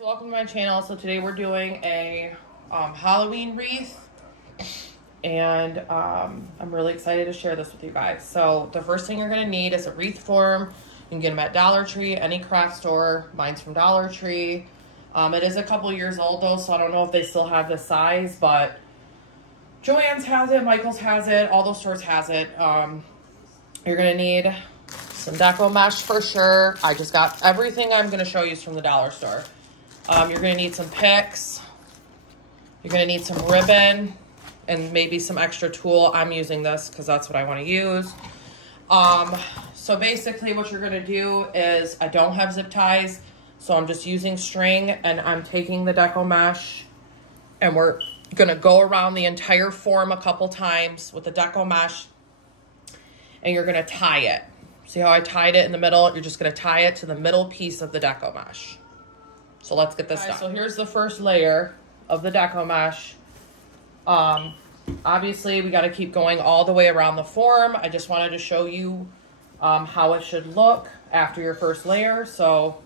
So welcome to my channel. So today we're doing a Halloween wreath, and I'm really excited to share this with you guys. So the first thing you're going to need is a wreath form. You can get them at Dollar Tree, any craft store. Mine's from Dollar Tree. It is a couple years old though, so I don't know if they still have this size, but Joann's has it, Michael's has it, all those stores has it. You're going to need some deco mesh for sure. I just got everything I'm going to show you is from the dollar store. You're going to need some picks. You're going to need some ribbon and maybe some extra tulle. I'm using this because that's what I want to use. So basically what you're going to do is, I don't have zip ties, so I'm just using string, and I'm taking the deco mesh, and we're going to go around the entire form a couple times with the deco mesh, and you're going to tie it. See how I tied it in the middle? You're just going to tie it to the middle piece of the deco mesh. So let's get this done. So here's the first layer of the deco mesh. Obviously, we got to keep going all the way around the form. I just wanted to show you how it should look after your first layer. So,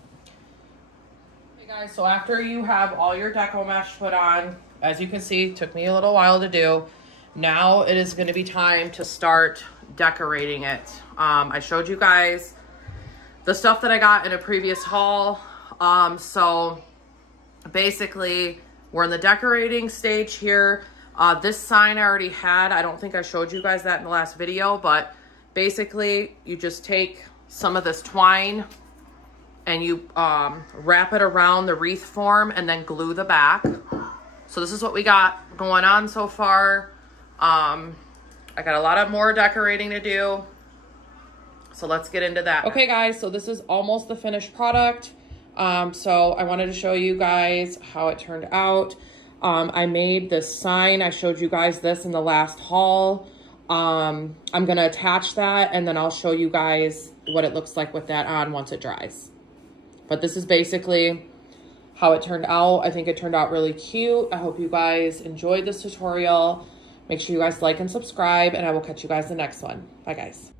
hey guys, so after you have all your deco mesh put on, as you can see, it took me a little while to do. Now it is going to be time to start decorating it. I showed you guys the stuff that I got in a previous haul. So basically we're in the decorating stage here. This sign I already had. I don't think I showed you guys that in the last video, but basically you just take some of this twine and you wrap it around the wreath form and then glue the back. So this is what we got going on so far. I got a lot of more decorating to do, so let's get into that. Okay guys, so this is almost the finished product. So I wanted to show you guys how it turned out. I made this sign. I showed you guys this in the last haul. I'm going to attach that, and then I'll show you guys what it looks like with that on once it dries. But this is basically how it turned out. I think it turned out really cute. I hope you guys enjoyed this tutorial. Make sure you guys like and subscribe, and I will catch you guys in the next one. Bye guys.